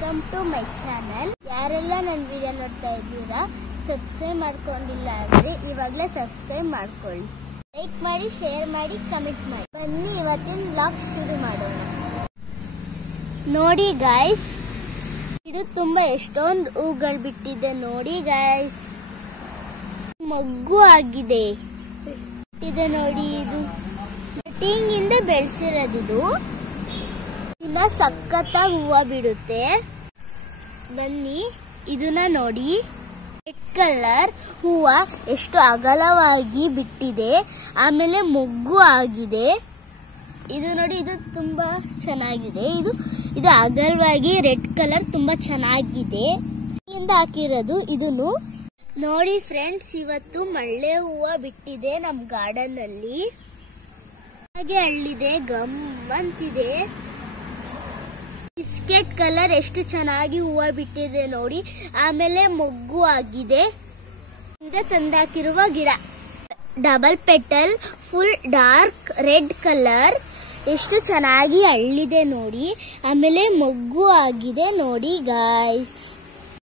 Welcome to my channel. ಯಾರೆಲ್ಲ ನನ್ನ video ನೋಡ್ತಾ ಇದ್ದೀರಾ, ಸಬ್ಸ್ಕ್ರೈಬ್ ಮಾಡ್ಕೊಂಡಿಲ್ಲ ಅಂದ್ರೆ ಇವಾಗಲೇ ಸಬ್ಸ್ಕ್ರೈಬ್ ಮಾಡ್ಕೊಳ್ಳಿ. ಲೈಕ್ ಮಾಡಿ, ಶೇರ್ ಮಾಡಿ, ಕಮೆಂಟ್ ಮಾಡಿ. ಬನ್ನಿ ಇವತ್ತಿನ ವ್ಲಾಗ್ ಶುರು ಮಾಡೋಣ. ನೋಡಿ ಗಾಯ್ಸ್, ಇದು ತುಂಬಾ ಎಷ್ಟೊಂದು ಹೂಗಳು ಬಿಟ್ಟಿದೆ. ನೋಡಿ ಗಾಯ್ಸ್, ಮಗ್ಗು ಆಗಿದೆ ಇದೆ ನೋಡಿ. ಇದು ಕಟಿಂಗ್ ಇಂದ ಬೆಳೆಸಿರೋದಿದು. ಇನ್ನ ಸಖತ್ತಾಗಿ ಹೂವ ಬಿಡುತ್ತೆ. ಬನ್ನಿ ಇದನ್ನ ನೋಡಿ. ರೆಡ್ ಕಲರ್ ಹೂವ ಎಷ್ಟು ಅಗಲವಾಗಿ ಬಿಟ್ಟಿದೆ, ಆಮೇಲೆ ಮೊಗ್ಗು ಆಗಿದೆ. ಇದು ನೋಡಿ, ಇದು ತುಂಬಾ ಚೆನ್ನಾಗಿದೆ. ಇದು ಅಗಲವಾಗಿ ರೆಡ್ ಕಲರ್ ತುಂಬಾ ಚೆನ್ನಾಗಿದೆ. ಇಂದ ಹಾಕಿರೋದು ಇದನ್ನು ನೋಡಿ ಫ್ರೆಂಡ್ಸ್. ಇವತ್ತು ಮಳ್ಳೆ ಹೂವ ಬಿಟ್ಟಿದೆ ನಮ್ಮ ಗಾರ್ಡನ್ ಅಲ್ಲಿ. ಹಾಗೆ ಹಳ್ಳಿದೆ, ಗಮ್ಮಂತಿದೆ. ಬಿಸ್ಕೆಟ್ ಕಲರ್ ಎಷ್ಟು ಚೆನ್ನಾಗಿ ಹೂವ ಬಿಟ್ಟಿದೆ ನೋಡಿ. ಆಮೇಲೆ ಮೊಗ್ಗು ಆಗಿದೆ. ತಂದಾಕಿರುವ ಗಿಡ double petal, full dark red colour, ಎಷ್ಟು ಚೆನ್ನಾಗಿ ಹಳ್ಳಿದೆ ನೋಡಿ. ಆಮೇಲೆ ಮೊಗ್ಗು ಆಗಿದೆ ನೋಡಿ ಗಾಯ್ಸ್.